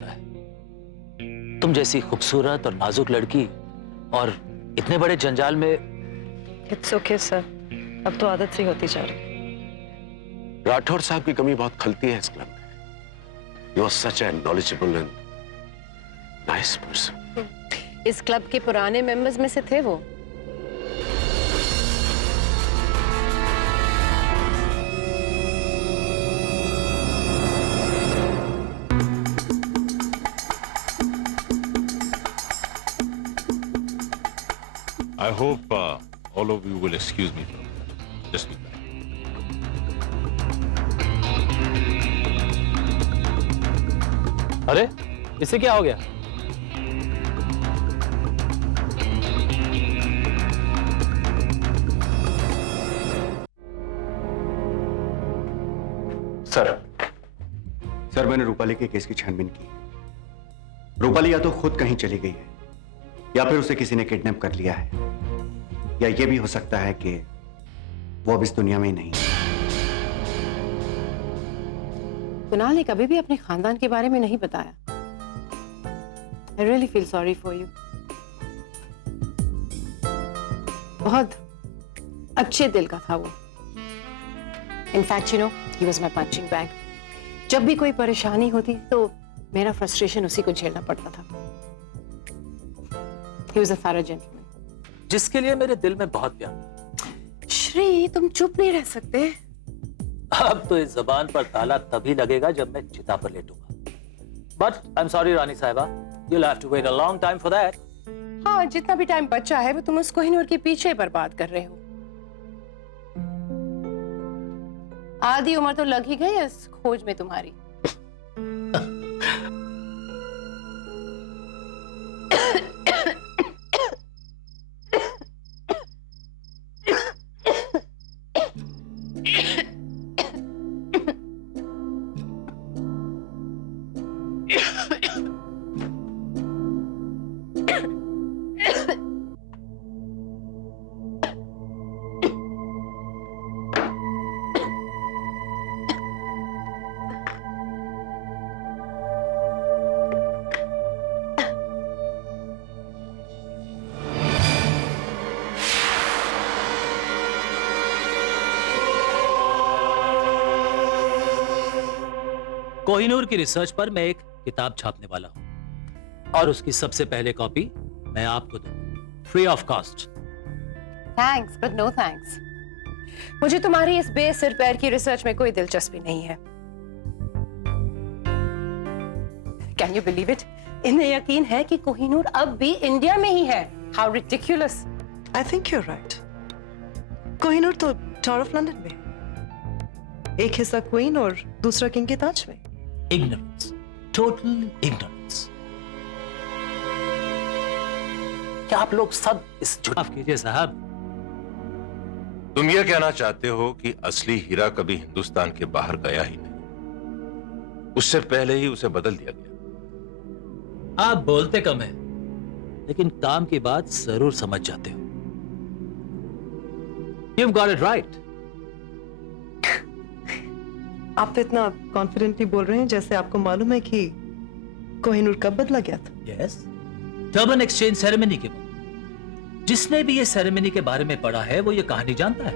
तुम जैसी खूबसूरत और नाजुक लड़की और इतने बड़े जंजाल में। इट्स ओके सर, अब तो आदत सी होती जा रही। राठौर साहब की कमी बहुत खलती है इस क्लब में। You are such a knowledgeable and nice person. इस क्लब के पुराने मेंबर्स में से थे वो। I hope all of you will excuse me for just be back. अरे इसे क्या हो गया? सर मैंने रूपाली के केस की छानबीन की। रूपाली या तो खुद कहीं चली गई है या फिर उसे किसी ने किडनैप कर लिया है, या यह भी हो सकता है कि वो अब इस दुनिया में ही नहीं है। कुणाल ने कभी भी अपने खानदान के बारे में नहीं बताया। I really feel sorry for you. बहुत अच्छे दिल का था वो। In fact, you know, he was my punching bag. जब भी कोई परेशानी होती तो मेरा फ्रस्ट्रेशन उसी को झेलना पड़ता था। He was a thorough gentleman. जिसके लिए मेरे दिल में बहुत प्यार। श्री, तुम चुप नहीं रह सकते। अब तो इस जबान पर ताला तभी लगेगा जब मैं चिता पर लेटूंगा। But I'm sorry रानी साहिबा, you'll have to wait a long time for that. हाँ, जितना भी टाइम बचा है वो तुम उस कोहिनूर के पीछे बर्बाद कर रहे हो। आधी उम्र तो लग ही गई इस खोज में तुम्हारी। कोहिनूर की रिसर्च पर मैं एक किताब छापने वाला हूं और उसकी सबसे पहले कॉपी मैं आपको दूंगा, free of cost. Thanks but no thanks. मुझे तुम्हारी इस बेसिर पैर की रिसर्च में कोई दिलचस्पी नहीं है। Can you believe it? इन्हें यकीन है कि कोहिनूर अब भी इंडिया में ही है। How ridiculous. I think you are right. Kohinoor तो टावर ऑफ लंदन में, एक हिस्सा क्वीन और दूसरा किंग के ताज में। Ignorance, total ignorance. क्या आप लोग सब इस माफ कीजिए साहब। तुम ये कहना चाहते हो कि असली हीरा कभी हिंदुस्तान के बाहर गया ही नहीं, उससे पहले ही उसे बदल दिया गया। आप बोलते कम है लेकिन काम की बात जरूर समझ जाते हो। You've got it right. आप तो इतना कॉन्फिडेंटली बोल रहे हैं जैसे आपको मालूम है कि कोहिनूर कब बदला गया था। Yes. टर्बन एक्सचेंज सेरेमनी के बाद जिसने भी ये सेरेमनी के बारे में पढ़ा है वो ये कहानी जानता है।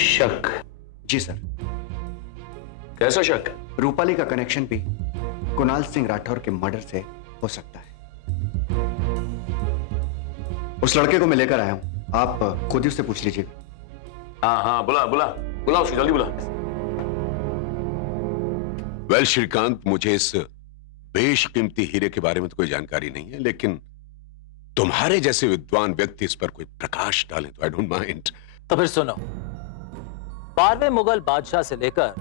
शक। जी सर। कैसा शक? रूपाली का कनेक्शन भी कुणाल सिंह राठौर के मर्डर से हो सकता है। उस लड़के को मैं लेकर आया हूं, आप खुद ही उससे पूछ लीजिएगा। हाँ, बुला उसको, जल्दी बुला। वेल श्रीकांत, मुझे इस बेशकीमती हीरे के बारे में तो कोई जानकारी नहीं है, लेकिन तुम्हारे जैसे विद्वान व्यक्ति इस पर कोई प्रकाश डालें तो आई डोंट माइंड। तो फिर सुनो, 12वें मुगल बादशाह से लेकर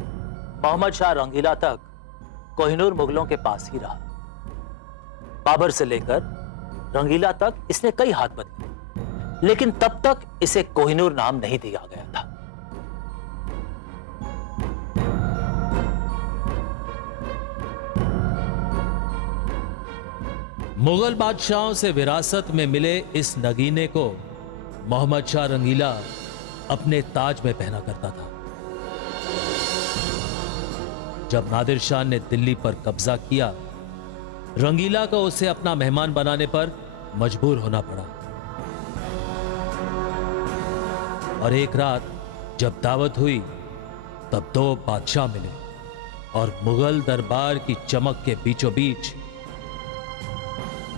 मोहम्मद शाह रंगीला तक कोहिनूर मुगलों के पास ही रहा। बाबर से लेकर रंगीला तक इसने कई हाथ बदले, लेकिन तब तक इसे कोहिनूर नाम नहीं दिया गया था। मुगल बादशाहों से विरासत में मिले इस नगीने को मोहम्मद शाह रंगीला अपने ताज में पहना करता था। जब नादिर शाह ने दिल्ली पर कब्जा किया, रंगीला को उसे अपना मेहमान बनाने पर मजबूर होना पड़ा। और एक रात जब दावत हुई तब दो बादशाह मिले और मुगल दरबार की चमक के बीचों बीच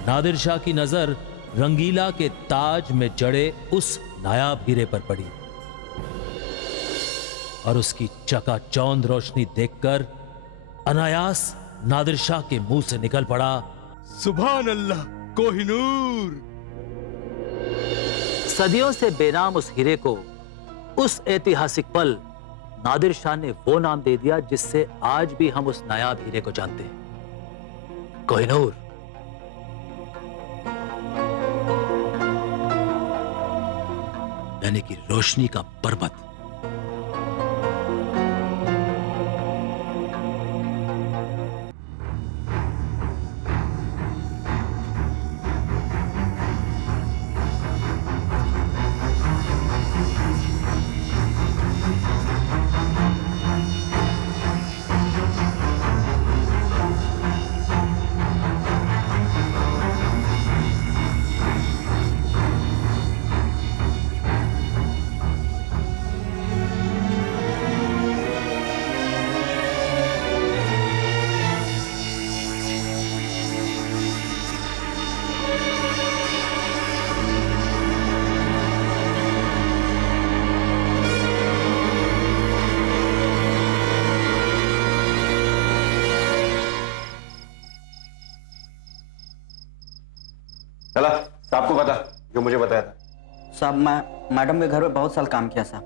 नादिर शाह की नजर रंगीला के ताज में जड़े उस नायाब हीरे पर पड़ी और उसकी चकाचौंध रोशनी देखकर अनायास नादिर शाह के मुंह से निकल पड़ा, सुभान अल्लाह कोहिनूर। सदियों से बेनाम उस हीरे को, उस ऐतिहासिक पल, नादिर शाह ने वो नाम दे दिया जिससे आज भी हम उस नायाब हीरे को जानते हैं, कोहिनूर। यानी कि रोशनी का पर्वत। चला साहब को बता जो मुझे बताया था। साहब मैं मैडम के घर में बहुत साल काम किया साहब।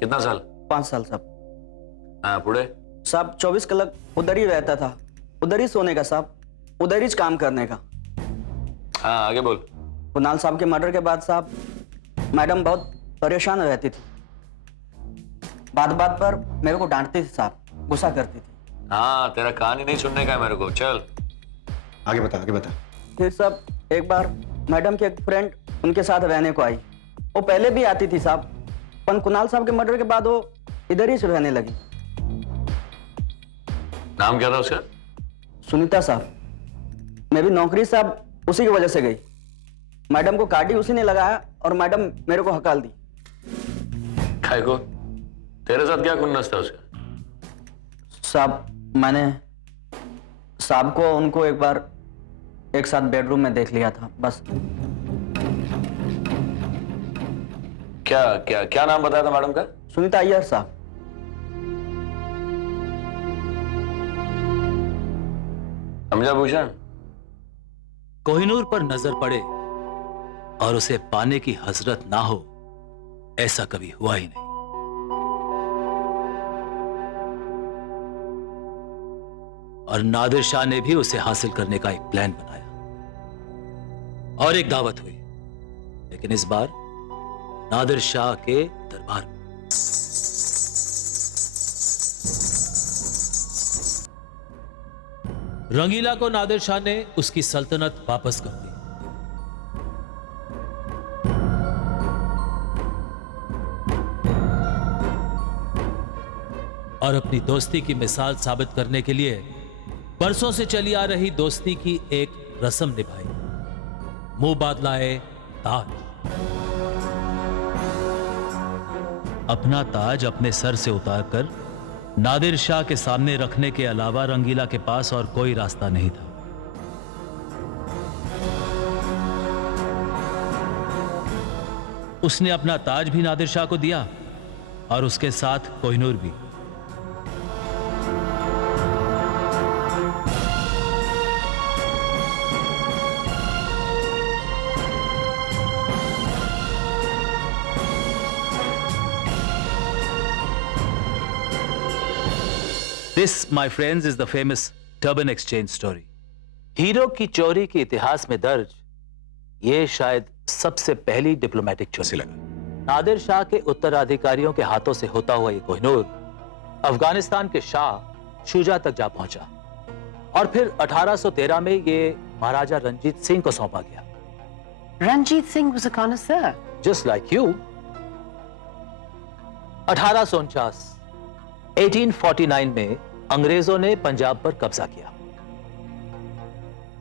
कितना साल? 5 साल साहब। हाँ, पुढे? साहब 24 कलाक उधर ही रहता था, उधर ही सोने का साहब, उधर ही काम करने का। हाँ, आगे बोल। कुणाल साहब के मर्डर के बाद साहब मैडम बहुत परेशान रहती थी, बात बात पर मेरे को डांटती थी साहब, गुस्सा करती थी। हाँ, तेरा कहानी नहीं सुनने का है मेरे को, चल आगे बता आगे बता। फिर साहब एक बार मैडम की एक फ्रेंड उनके साथ रहने को आई। वो पहले भी आती थी साहब, पर कुणाल साहब के मर्डर के बाद वो इधर ही से रहने लगी। नाम क्या था उसका? सुनीता साहब। मैं भी नौकरी साहब उसी की वजह से गई। मैडम को काटी उसी ने लगाया और मैडम मेरे को हकाल दी। काय को? तेरे साथ क्या खुन्नस था उसका? साहब मैंने साहब को उनको एक बार एक साथ बेडरूम में देख लिया था, बस। क्या क्या क्या नाम बताया था मैडम का? सुनीता अय्यर साहब। समझा भूषण? कोहिनूर पर नजर पड़े और उसे पाने की हसरत ना हो, ऐसा कभी हुआ ही नहीं। और नादिर शाह ने भी उसे हासिल करने का एक प्लान बनाया और एक दावत हुई, लेकिन इस बार नादिर शाह के दरबार में। रंगीला को नादिर शाह ने उसकी सल्तनत वापस कर दी। और अपनी दोस्ती की मिसाल साबित करने के लिए बरसों से चली आ रही दोस्ती की एक रस्म निभाई, मुंह बादलाए ताज। अपना ताज अपने सर से उतारकर नादिर शाह के सामने रखने के अलावा रंगीला के पास और कोई रास्ता नहीं था। उसने अपना ताज भी नादिर शाह को दिया और उसके साथ कोहिनूर भी। This, my friends, is the famous turban exchange story. Hero की चोरी के इतिहास में दर्ज ये शायद सबसे पहली डिप्लोमेटिक चोरी लगा। नादिर शाह के उत्तराधिकारियों के हाथों से होता हुआ ये कोहिनूर अफगानिस्तान के शाह शुजा तक जा पहुंचा और फिर 1813 में ये महाराजा रंजीत सिंह को सौंपा गया। Ranjit Singh was a connoisseur. Just like you. 1849 1849 में अंग्रेजों ने पंजाब पर कब्जा किया।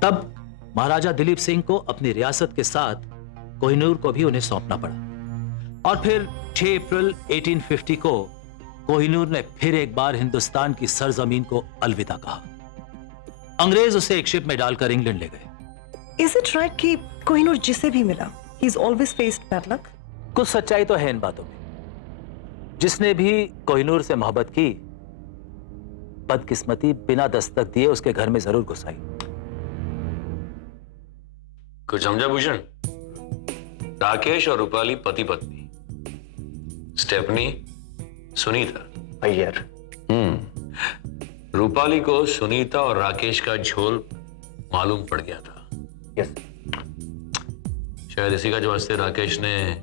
तब महाराजा दिलीप सिंह को अपनी रियासत के साथ कोहिनूर को भी उन्हें सौंपना पड़ा और फिर 6 अप्रैल 1850 को कोहिनूर ने फिर एक बार हिंदुस्तान की सरजमीन को अलविदा कहा। अंग्रेज उसे एक शिप में डालकर इंग्लैंड ले गए। इज इट राइट कि कोहिनूर जिसे भी मिला he is always faced bad luck? कुछ सच्चाई तो है इन बातों में। जिसने भी कोहिनूर से मोहब्बत की, बदकिस्मती बिना दस्तक दिए उसके घर में जरूर घुस आई। कुछ समझा भूषण? राकेश और रूपाली पति पत्नी, स्टेफनी सुनीता। अय्यर। रूपाली को सुनीता और राकेश का झोल मालूम पड़ गया था। यस। शायद इसी का जवाब से राकेश ने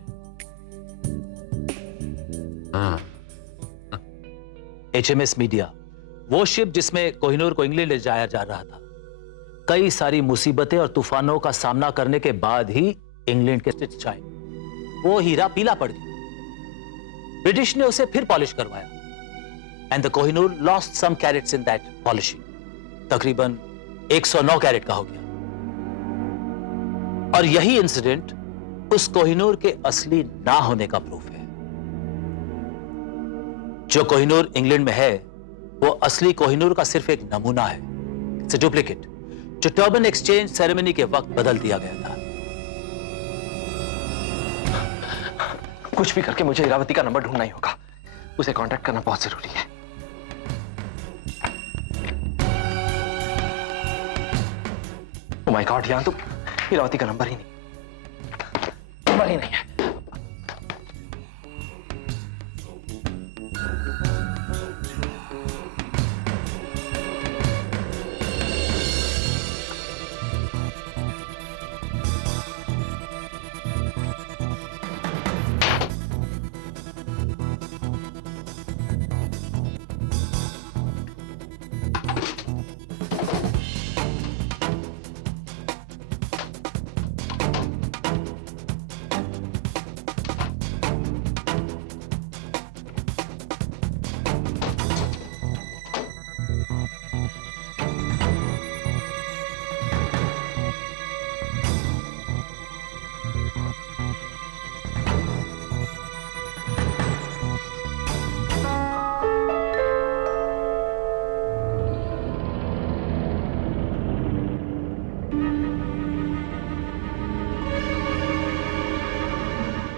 HMS मीडिया, वो शिप जिसमें कोहिनूर को इंग्लैंड ले जाया जा रहा था, कई सारी मुसीबतें और तूफानों का सामना करने के बाद ही इंग्लैंड के स्टिच आए। वो हीरा पीला पड़ गया। ब्रिटिश ने उसे फिर पॉलिश करवाया and the Kohinoor lost some carats in that polishing. तकरीबन 109 कैरेट का हो गया। और यही इंसिडेंट उस कोहिनूर के असली ना होने का प्रूफ है। जो कोहिनूर इंग्लैंड में है वो असली कोहिनूर का सिर्फ एक नमूना है, इट्स अ डुप्लीकेट, जो टर्बन एक्सचेंज सेरेमनी के वक्त बदल दिया गया था। कुछ भी करके मुझे इरावती का नंबर ढूंढना ही होगा। उसे कांटेक्ट करना बहुत जरूरी है। ओह माय गॉड, यहां तो इरावती का नंबर ही नहीं है।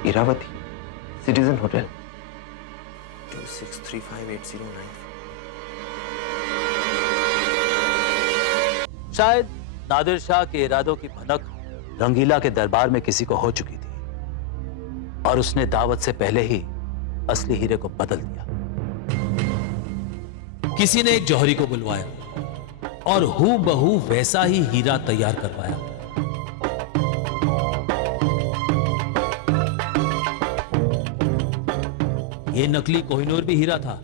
Iravati citizen hotel 26358095। शायद नादिर शाह के इरादों की भनक रंगीला के दरबार में किसी को हो चुकी थी और उसने दावत से पहले ही असली हीरे को बदल दिया। किसी ने एक जौहरी को बुलवाया और हूबहू वैसा ही हीरा तैयार करवाया। ये नकली कोहिनूर भी हीरा था,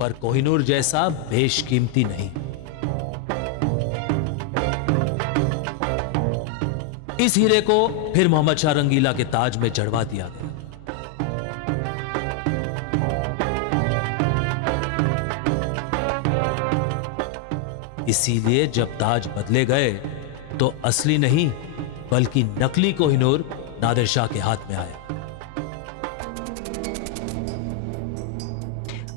पर कोहिनूर जैसा बेशकीमती नहीं। इस हीरे को फिर मोहम्मद शाह रंगीला के ताज में जड़वा दिया गया। इसीलिए जब ताज बदले गए तो असली नहीं बल्कि नकली कोहिनूर नादिर शाह के हाथ में आया।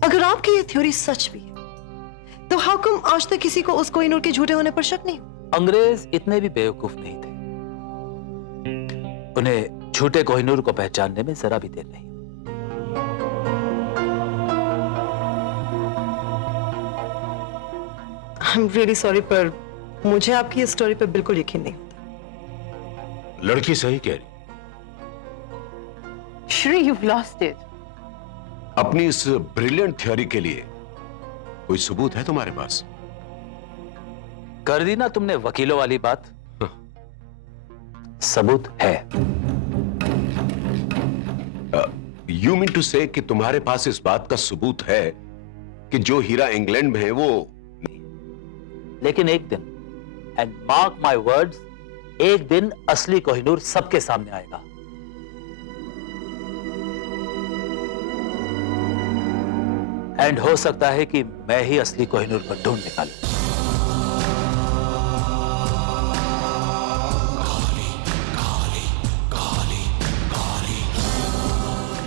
अगर आपकी ये थ्योरी सच भी है तो हाउ कम आज तक किसी को उस कोहिनूर के झूठे होने पर शक नहीं? अंग्रेज इतने भी बेवकूफ नहीं थे, उन्हें झूठे कोहिनूर को पहचानने में जरा भी देर नहीं। आई एम रियली सॉरी, पर मुझे आपकी इस स्टोरी पर बिल्कुल यकीन नहीं होता। लड़की सही कह रही। Shri, you've lost it. अपनी इस ब्रिलियंट थ्योरी के लिए कोई सबूत है तुम्हारे पास? कर दी ना तुमने वकीलों वाली बात। सबूत है। यू मीन टू से कि तुम्हारे पास इस बात का सबूत है कि जो हीरा इंग्लैंड में है वो? लेकिन एक दिन, एंड मार्क माय वर्ड्स, एक दिन असली कोहिनूर सबके सामने आएगा। एंड हो सकता है कि मैं ही असली कोहिनूर को ढूंढ निकालूं।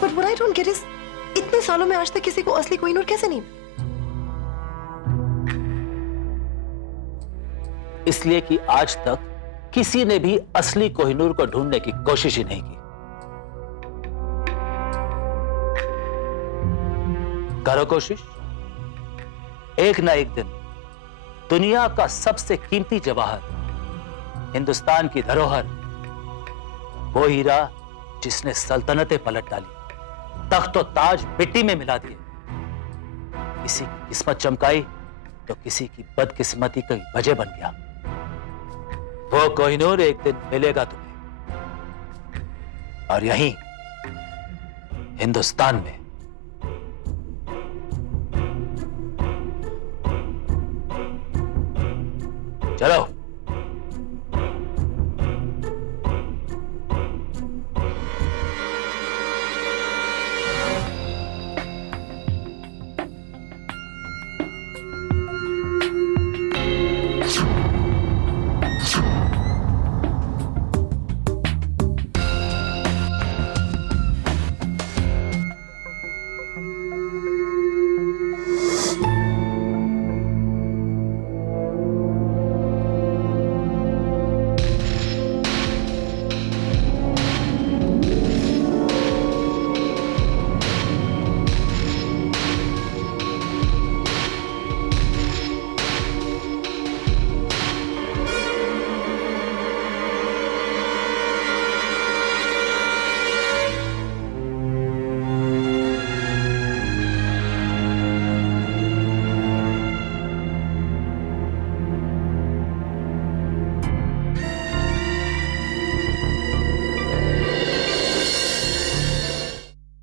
But what I don't get is, इतने सालों में आज तक किसी को असली कोहिनूर कैसे नहीं? इसलिए कि आज तक किसी ने भी असली कोहिनूर को ढूंढने की कोशिश ही नहीं की। करो कोशिश, एक ना एक दिन दुनिया का सबसे कीमती जवाहर, हिंदुस्तान की धरोहर, वो हीरा जिसने सल्तनतें पलट डाली, तख्त और ताज मिट्टी में मिला दिए, किसी की किस्मत चमकाई तो किसी की बदकिस्मती की वजह बन गया। वो कोहिनूर एक दिन मिलेगा तुम्हें, और यहीं हिंदुस्तान में। चलो।